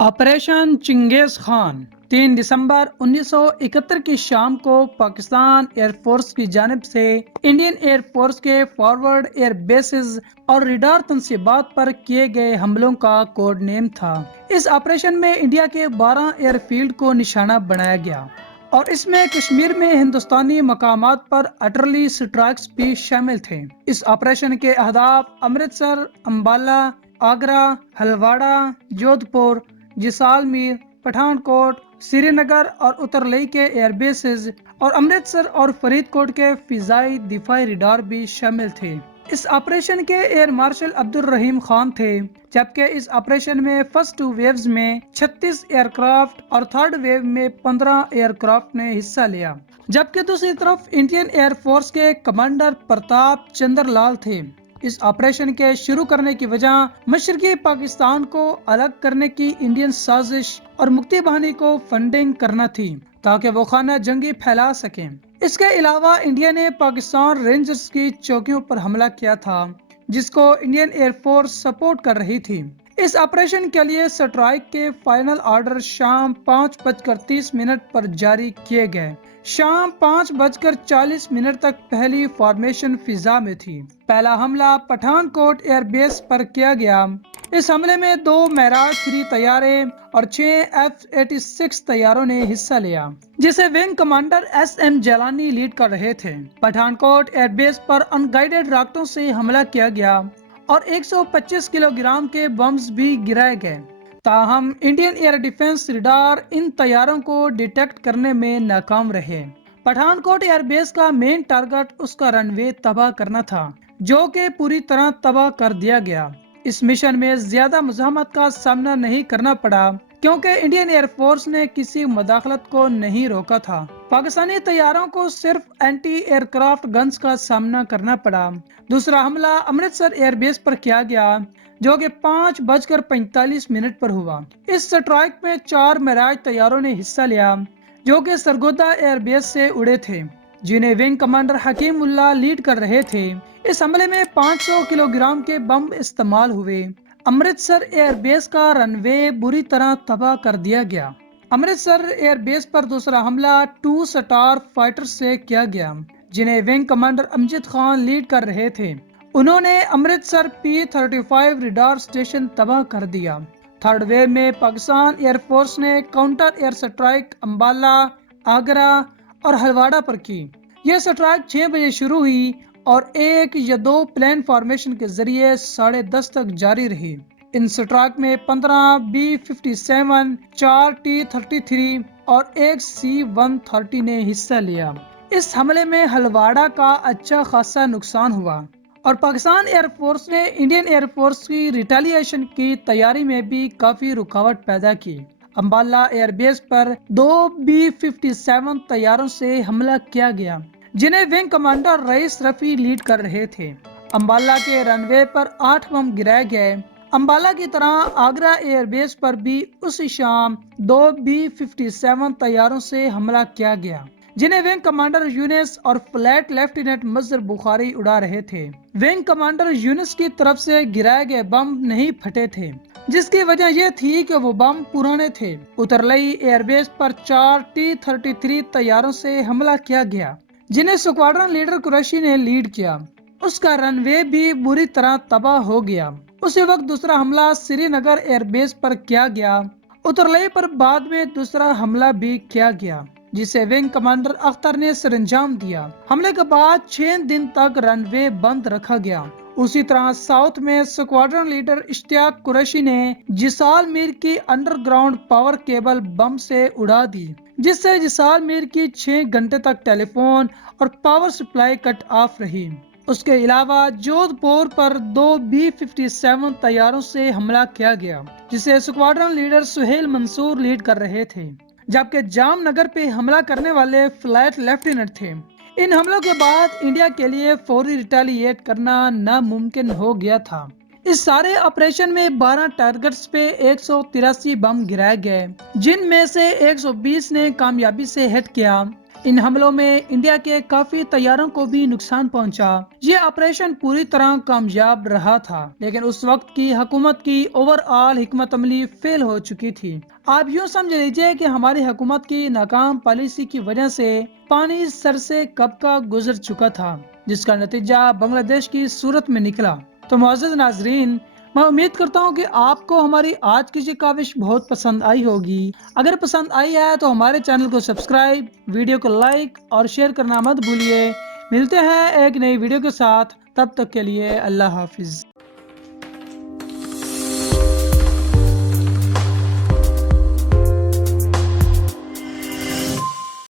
Operation چنگیز خان 3 دسمبر 1971 کی شام کو پاکستان ایئر فورس کی جانب سے انڈین ایئر فورس کے فارورڈ ایئر بیسز اور ریڈار تنصیبات پر کیے گئے حملوں کا کوڈ نیم تھا۔ اس آپریشن میں انڈیا کے 12 ایئر فیلڈ کو نشانہ بنایا گیا اور اس میں کشمیر میں ہندوستانی مقامات پر آرٹلری اسٹرائکس بھی شامل تھے۔ اس آپریشن کے اہداف امرتسر، امبالہ، آگرہ، ہلواڑہ، جودھ پور، جیسالمیر، پٹھان کوٹ، سری نگر اور اترلئی کے ایئر بیسز اور امرتسر اور فرید کوٹ کے فضائی دفاعی ریڈار بھی شامل تھے۔ اس آپریشن کے ایئر مارشل عبد الرحیم خان تھے، جبکہ اس آپریشن میں فرسٹ 2 ویوز میں 36 ایئر کرافٹ اور تھرڈ ویو میں 15 ایئر کرافٹ نے حصہ لیا، جبکہ دوسری طرف انڈین ایئر فورس کے کمانڈر پرتاپ چندر لال تھے۔ اس آپریشن کے شروع کرنے کی وجہ مشرقی پاکستان کو الگ کرنے کی انڈین سازش اور مکتی باہنی کو فنڈنگ کرنا تھی تاکہ وہ خانہ جنگی پھیلا سکیں۔ اس کے علاوہ انڈیا نے پاکستان رینجرز کی چوکیوں پر حملہ کیا تھا، جس کو انڈین ایئر فورس سپورٹ کر رہی تھی۔ اس آپریشن کے لیے سٹرائک کے فائنل آرڈر شام 5:30 پر جاری کیے گئے۔ شام 5:40 تک پہلی فارمیشن فضا میں تھی۔ پہلا حملہ پٹھان کوٹ ایئر بیس پر کیا گیا۔ اس حملے میں 2 معراج 3 طیارے اور 6 F-86 طیاروں نے حصہ لیا، جسے wing commander SM Jilani lead کر رہے تھے۔ پٹھان کوٹ ایئر بیس پر ان گائیڈڈ راکٹوں سے حملہ کیا گیا اور 125 کلو گرام کے بمز بھی گرائے گئے، تاہم انڈین ایئر ڈیفنس ریڈار ان طیاروں کو ڈیٹیکٹ کرنے میں ناکام رہے۔ پٹھان کوٹ ایئر بیس کا مین ٹارگٹ اس کا رن وے تباہ کرنا تھا، جو کہ پوری طرح تباہ کر دیا گیا۔ اس مشن میں زیادہ مزاحمت کا سامنا نہیں کرنا پڑا کیونکہ انڈین ایئر فورس نے کسی مداخلت کو نہیں روکا تھا۔ پاکستانی طیاروں کو صرف اینٹی ایئر کرافٹ گنز کا سامنا کرنا پڑا۔ دوسرا حملہ امرتسر ایئر بیس پر کیا گیا، جو کہ 5:45 پر ہوا۔ اس سٹرائک میں 4 معراج طیاروں نے حصہ لیا، جو کہ سرگودا ایئر بیس سے اڑے تھے، جنہیں ونگ کمانڈر حکیم اللہ لیڈ کر رہے تھے۔ اس حملے میں 500 کلو گرام کے بم استعمال ہوئے۔ امرتسر ایئر بیس کا رن وے بری طرح تباہ کر دیا گیا۔ امرتسر ایئر بیس پر دوسرا حملہ 2 سٹار فائٹر سے کیا گیا، جنہیں wing commander Amjad Khan lead کر رہے تھے۔ انہوں نے امرتسر P-35 ریڈار اسٹیشن تباہ کر دیا۔ تھرڈ ویو میں پاکستان ایئر فورس نے counter air strike Ambala, Agra اور ہلواڑہ پر کی۔ یہ سٹرائک 6 بجے شروع ہوئی اور 1 یا 2 پلین فارمیشن کے ذریعے 10:30 تک جاری رہی۔ ان سٹرائک میں 15 B-57، 4 T-33 اور 1 C-130 نے حصہ لیا۔ اس حملے میں ہلواڑہ کا اچھا خاصا نقصان ہوا اور پاکستان ایئر فورس نے انڈین ایئر فورس کی ریٹیلیشن کی تیاری میں بھی کافی رکاوٹ پیدا کی۔ امبالہ ایئر بیس پر 2 B-57 طیاروں سے حملہ کیا گیا، جنہیں ونگ کمانڈر رئیس رفیع لیڈ کر رہے تھے۔ امبالہ کے رن وے پر 8 بم گرائے گئے۔ امبالہ کی طرح آگرہ ایئر بیس پر بھی اسی شام 2 B-57 طیاروں سے حملہ کیا گیا، جنہیں ونگ کمانڈر یونس اور فلیٹ لیفٹیننٹ مظہر بخاری اڑا رہے تھے۔ ونگ کمانڈر یونس کی طرف سے گرائے گئے بم نہیں پھٹے تھے، جس کی وجہ یہ تھی کہ وہ بم پرانے تھے۔ اترلئی ایئر بیس پر 4 T-33 طیاروں سے حملہ کیا گیا، جنہیں اسکواڈرن لیڈر قریشی نے لیڈ کیا۔ اس کا رن وے بھی بری طرح تباہ ہو گیا۔ اسی وقت دوسرا حملہ سری نگر ایئر بیس پر کیا گیا۔ اترلئی پر بعد میں دوسرا حملہ بھی کیا گیا، جسے ونگ کمانڈر اختر نے سر انجام دیا۔ حملے کے بعد 6 دن تک رن وے بند رکھا گیا۔ اسی طرح ساؤتھ میں اسکواڈرن لیڈر اشتیاق قریشی نے جیسالمیر کی انڈر گراؤنڈ پاور کیبل بم سے اڑا دی، جس سے جیسالمیر کی 6 گھنٹے تک ٹیلی فون اور پاور سپلائی کٹ آف رہی۔ اس کے علاوہ جودھ پور پر 2 B-57 طیاروں سے حملہ کیا گیا، جسے اسکواڈرن لیڈر سہیل منصور لیڈ کر رہے تھے، جبکہ جام نگر پہ حملہ کرنے والے فلائٹ لیفٹیننٹ تھے۔ ان حملوں کے بعد انڈیا کے لیے فوری ریٹیلیٹ کرنا ناممکن ہو گیا تھا۔ اس سارے آپریشن میں 12 ٹارگٹس پہ 183 بم گرائے گئے، جن میں سے 120 نے کامیابی سے ہٹ کیا۔ ان حملوں میں انڈیا کے کافی طیاروں کو بھی نقصان پہنچا۔ یہ آپریشن پوری طرح کامیاب رہا تھا، لیکن اس وقت کی حکومت کی اوور آل حکمت عملی فیل ہو چکی تھی۔ آپ یوں سمجھ لیجئے کہ ہماری حکومت کی ناکام پالیسی کی وجہ سے پانی سر سے کب کا گزر چکا تھا، جس کا نتیجہ بنگلہ دیش کی صورت میں نکلا۔ تو معزز ناظرین، میں امید کرتا ہوں کہ آپ کو ہماری آج کی یہ کاوش بہت پسند آئی ہوگی۔ اگر پسند آئی ہے تو ہمارے چینل کو سبسکرائب، ویڈیو کو لائک اور شیئر کرنا مت بھولیے۔ ملتے ہیں ایک نئی ویڈیو کے ساتھ، تب تک کے لیے اللہ حافظ۔